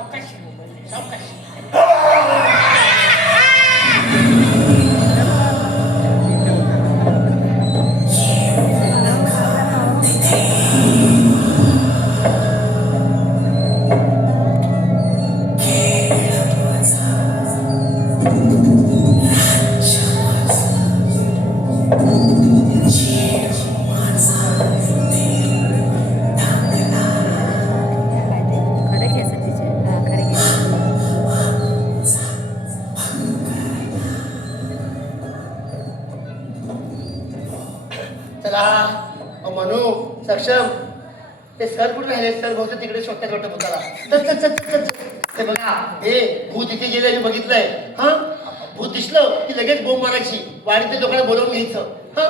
सावकाश सावकाश. चला म्हणू सक्षम ते सर कुठे राहिले सर बहुतेक तिकडे शोधतात वाटतं भूताला. चल चल चल चल चल. ते बघा हे भूत इथे गेले मी बघितलंय. हा भूत दिसलं की लगेच बोंब मारायची वाडीतल्या लोकांना बोलवून घ्यायचं. हा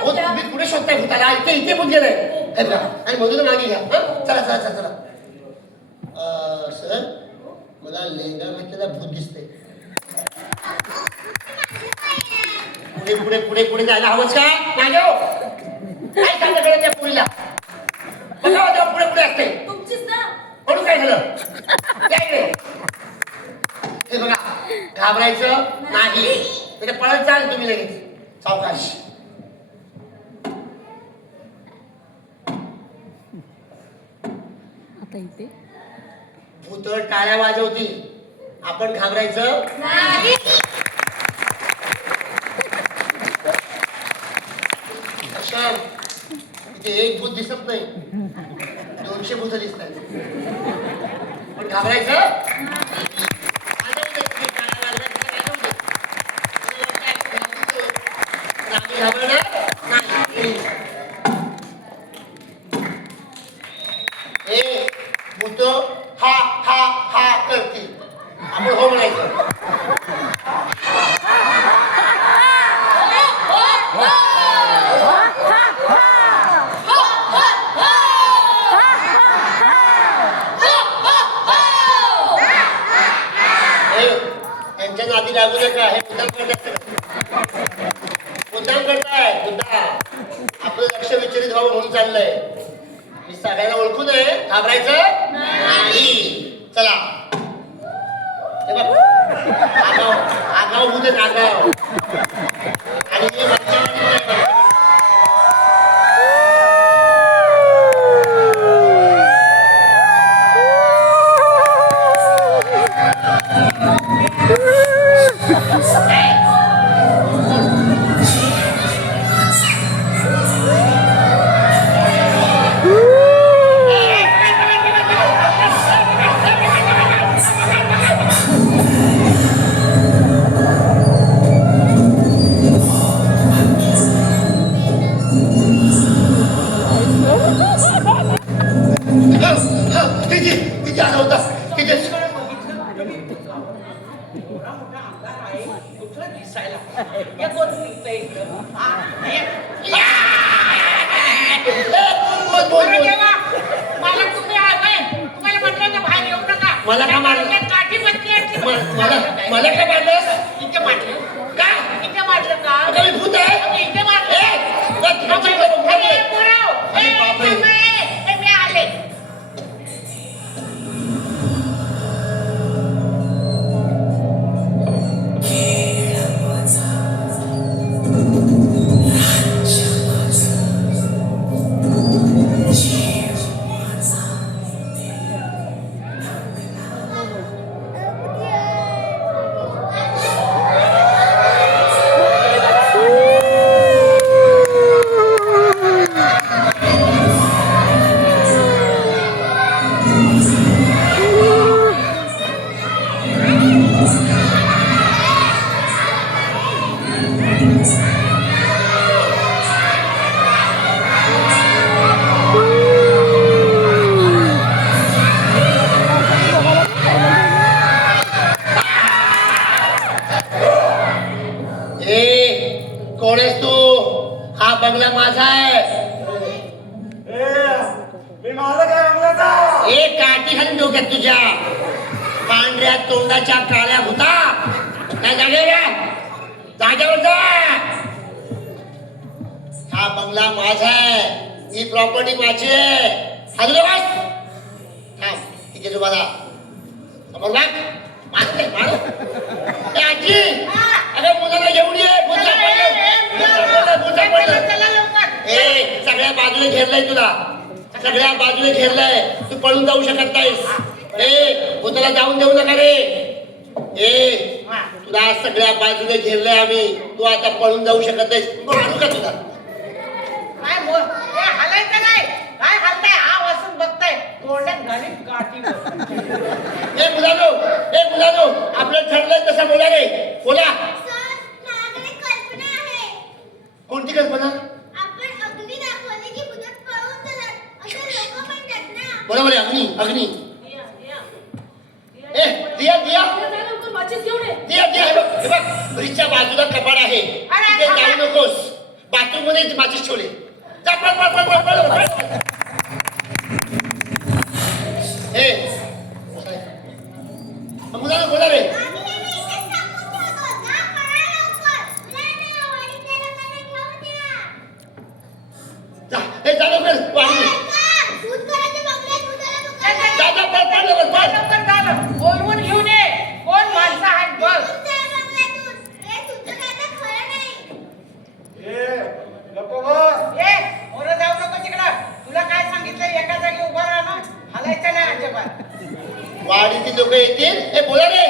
हो तुम्ही कुठे शोधताय भूताला इथे इथे भूत गेलंय हे बघा आणि मधून मागे घ्या. हा चला चला चला चला. सर मला लेंगा घातलेला भूत दिसते. पुढे पुढे पुढे पुढे जायला हवंच का नाही हो काय सांगितलं त्या पुरीला बघा तेव्हा पुढे पुढे असते तुमचीच ना म्हणून काय झालं हे बघा घाबरायचं नाही म्हणजे पळत जाल तुम्ही लगेच सावकाश. आता इथे भूत टाळ्या वाजवती आपण घाबरायचं नाही. इथे एक भूत दिसत नाही 200 भूत दिसतात पण घाबरायचं हे भूत हा हा हा करतील आपण हो म्हणायचं. त्यांच्या नादी लागू नका हे मुद्दाम करताय मुद्दा आपलं लक्ष विचलित व्हावं म्हणून चाललंय. मी सगळ्यांना ओळखू नये घाबरायचं नाही. चला हे बघ आगाव आगाव होऊ देत आगाव आणि मला का मारलं मला का मारलं इथे मारलं का इथे मारलं का मी भूत आहे इथे मारलं मी आले. कोण आहेस तू? हा बंगला माझा आहे. मी मालक आहे बंगल्याचा. एक काठी घालून डोक्यात तुझ्या पांढऱ्या तोंडाच्या काळ्या भूता काय जागेवर जा. हा बंगला माझा आहे. ही प्रॉपर्टी माझी आहे. हजरे बस. थांब ठीक आहे तुम्हाला समोर लाग मारू मारू ए आजी अगं मुलाला घेऊन ये ए सगळ्या बाजूने घेरलंय तुला सगळ्या बाजूने घेरलंय तू पळून जाऊ शकत नाहीस ए भूताला जाऊन देऊ नका रे ए तुला सगळ्या बाजूने घेरलंय आम्ही तू आता पळून जाऊ शकत नाहीस मारू का तुला काय बोल हे हालायचं नाही काय हालताय हा वासून बघताय तोंडात घालीत काठी ए मुलानो आपलं ठरलंय तसं बोला रे बोला कोणती कल्पना बरोबर आहे अग्नी ए दिया हे बघ ब्रिजच्या बाजूला कपाट आहे तिथे जाऊ नकोस बाथरूम मध्ये माचीस ठेवले जा पळ ए मुलांना बोला रे जा ए जा लवकर वाढली बोलवून घेऊन ये कोण माणसं आहेत बघ ए मोरं जाऊ नको तिकडं तुला काय सांगितलं एका जागी उभा राहा हलायचं नाही अजिबात वाडीतील लोक येतील हे बोला रे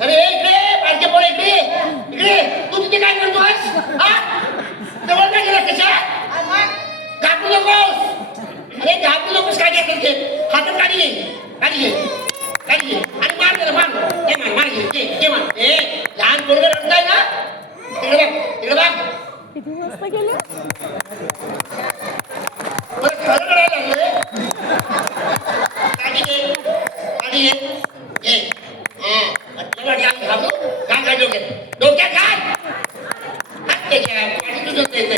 अरे इकडे बारके पोर इकडे तू तिथे काय करतोस जवळ काय गेला कशा घाबरू नकोस अरे घाबरू नकोस काय करते हातात गाडी घे आणि मार त्याला मार घे मार ए लहान पोरग रडताय ना तिकडे बघ किती मस्त केलं बरं खरं रडायला लागले गाडी घे घाबरू घाल डोक्यात घाल त्याच्या पाठी तुझं येते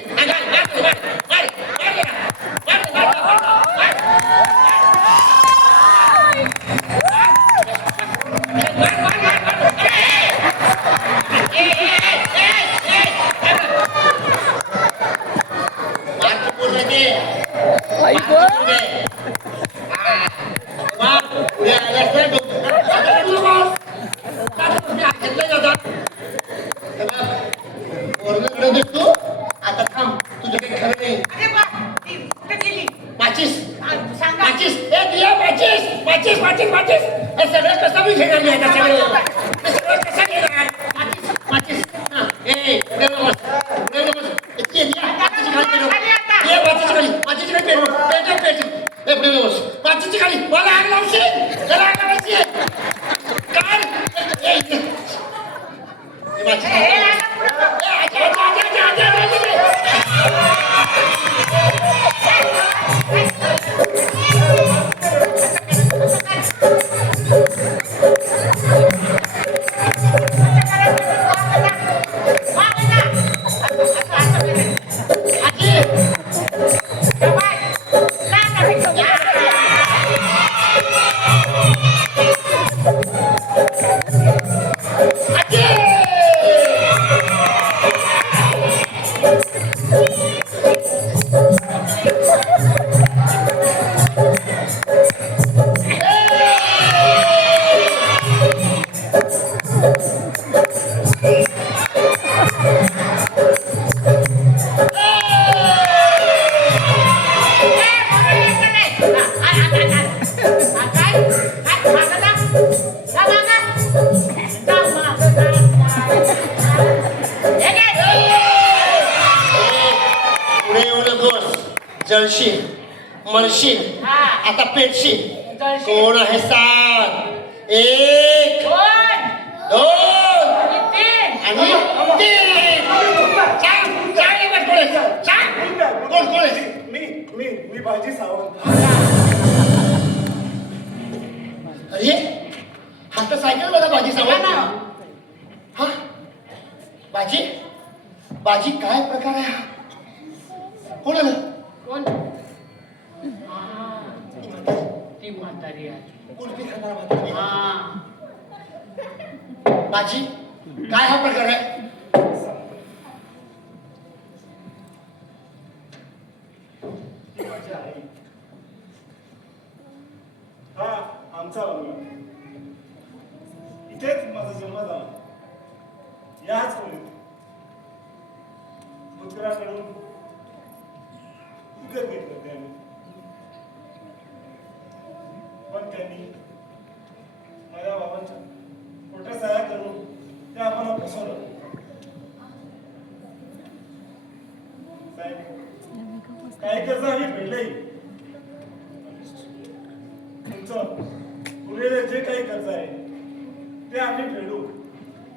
पुढे आल्यास तू आता थांब तुझं काही खरं नाही अरे बा ती कुठे गेली माचीस सांगा ए दिया माचीस हे सगळं कसं मी घेणार नाही आता सगळं कसं घेणार माचीस हा ए देवनमस माचीची खाली मला आग लावशील त्याला आग लावायची काय जळशील मरशील आता पेटशील कोण आहे सांग एक दोन आणि तीन कोण आहे मी बाजी सावंत अरे हा तर सायकल बघा बाजी सावंत हा बाजी काय प्रकार आहे हा कोण आलं कोण ती म्हातारी आहे कुल्फी खाणार म्हातारी. हा. बाजी काय हा प्रकार आहे? ती माझी आई. हा आमचा बंगला. इथेच माझा जन्म झाला. याच खोलीत पुत्राकडून विकत घेतलं त्याने. पण त्यांनी माझ्या बाबांच्या खोट्या सह्या करून ते आम्हाला फसवलं. साहेब काही कर्ज आम्ही फेडलंही. तुमचं उरलेलं जे काही कर्ज आहे ते आम्ही फेडू.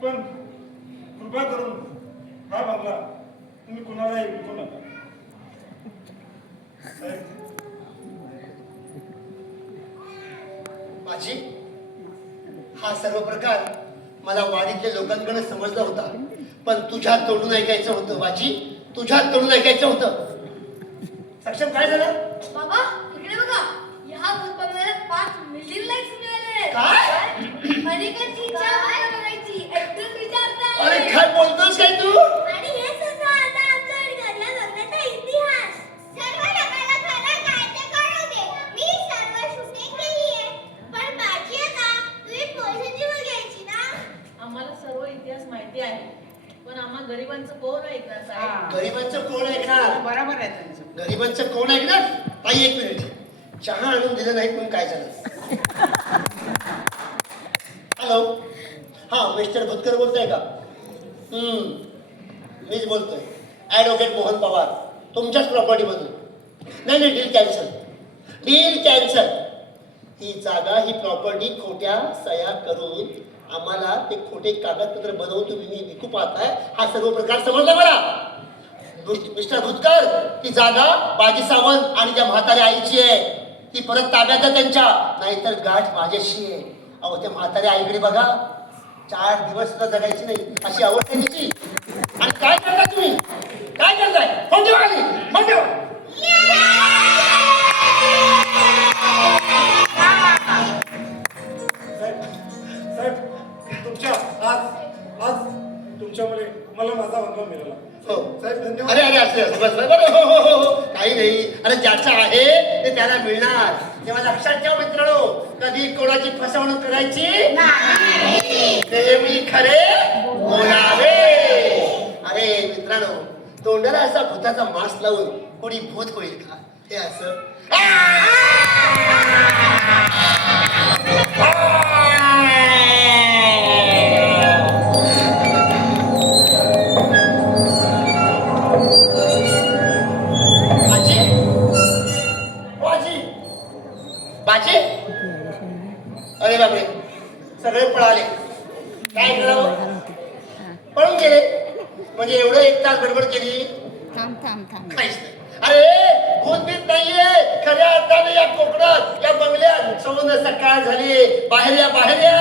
पण कृपा करून हा बंगला तुम्ही कुणालाही विकू नका. साहेब बाजी हा सर्व प्रकार मला वाडीतल्या लोकांकडे समजला होता, पण तुझ्या तोंडून ऐकायचं होतं. बाजी तुझ्या तोंडून ऐकायचं होतं. सक्षम काय झालं? बाबा इकडे बघा, ह्या भूत बंगल्याला 5 मिलियन लाईक्स मिळाले. काय? अनेकांची इच्छा आहे बघायची. एकदम विचारताय. अरे काय बोलतोस काय तू? आणि हे सुद्धा आता आमच्या घरच्या लग्नाचा इतिहास. सर्व लोकांना खरं काय ते कळू दे. मी सर्व शूटिंग केली आहे. पण बाजी आता तुम्ही पोलिसांची मग घ्यायची ना. आम्हाला सर्व इतिहास माहिती आहे, पण आम्हा गरिबांचं कोण ऐकणार साहेब? हा. गरिबांचं कोण ऐकणार? बरोबर आहे त्यांचं. गरिबांचं कोण ऐकणार? ताई एक मिनिट, चहा आणून दिलं नाही म्हणून काय झालं? हॅलो, हा मिस्टर भुतकर बोलताय का? मीच बोलतोय, ॲडव्होकेट मोहन पवार, तुमच्याच प्रॉपर्टीमधून. नाही नाही, डील कॅन्सल, डील कॅन्सल. ही जागा ही प्रॉपर्टी खोट्या सह्या करून आम्हाला ते खोटे कागदपत्र बनवून तुम्ही विकू पाहताय. हा सर्व प्रकार समजला मला. मिस्टर भुतकर, ती जागा बाजी सावंत आणि त्या म्हाताऱ्या आईची आहे. ती परत ताब्यात द्या त्यांच्या, नाहीतर गाठ माझ्याशी आहे. अहो त्या म्हाताऱ्या आईकडे बघा, 4 दिवस सुद्धा जगायची नाही अशी अवस्था आहे तिची. आणि काय करताय तुम्ही? काय करताय? फोन ठेवा खाली, फोन ठेवा. साहेब साहेब तुमच्या आज आज तुमच्यामुळे मला माझा बंगला मिळाला. हो साहेब धन्यवाद. अरे अरे असले असं बस बरं. हो हो हो हो, काही नाही. अरे ज्याचं आहे ते त्याला मिळणार. तेव्हा लक्षात ठेवा मित्रांनो, कधी कोणाची फसवणूक करायची नाही. नेहमी खरे बोलावे. अरे मित्रांनो, तोंडाला असा भूताचा मास्क लावून कोणी भूत होईल का? हे असं बाजी बाजी बाजी. अरे बापरे, सगळे पळाले. काय करावं? पळून गेले. म्हणजे एवढं 1 तास गडबड केली. थांब थांब थांब. काहीच नाही. अरे भूतभीत नाहीये खऱ्या अर्थाने या कोकणात, या बंगल्यात. सौंदर्य सकाळ झाली. बाहेर या, बाहेर या.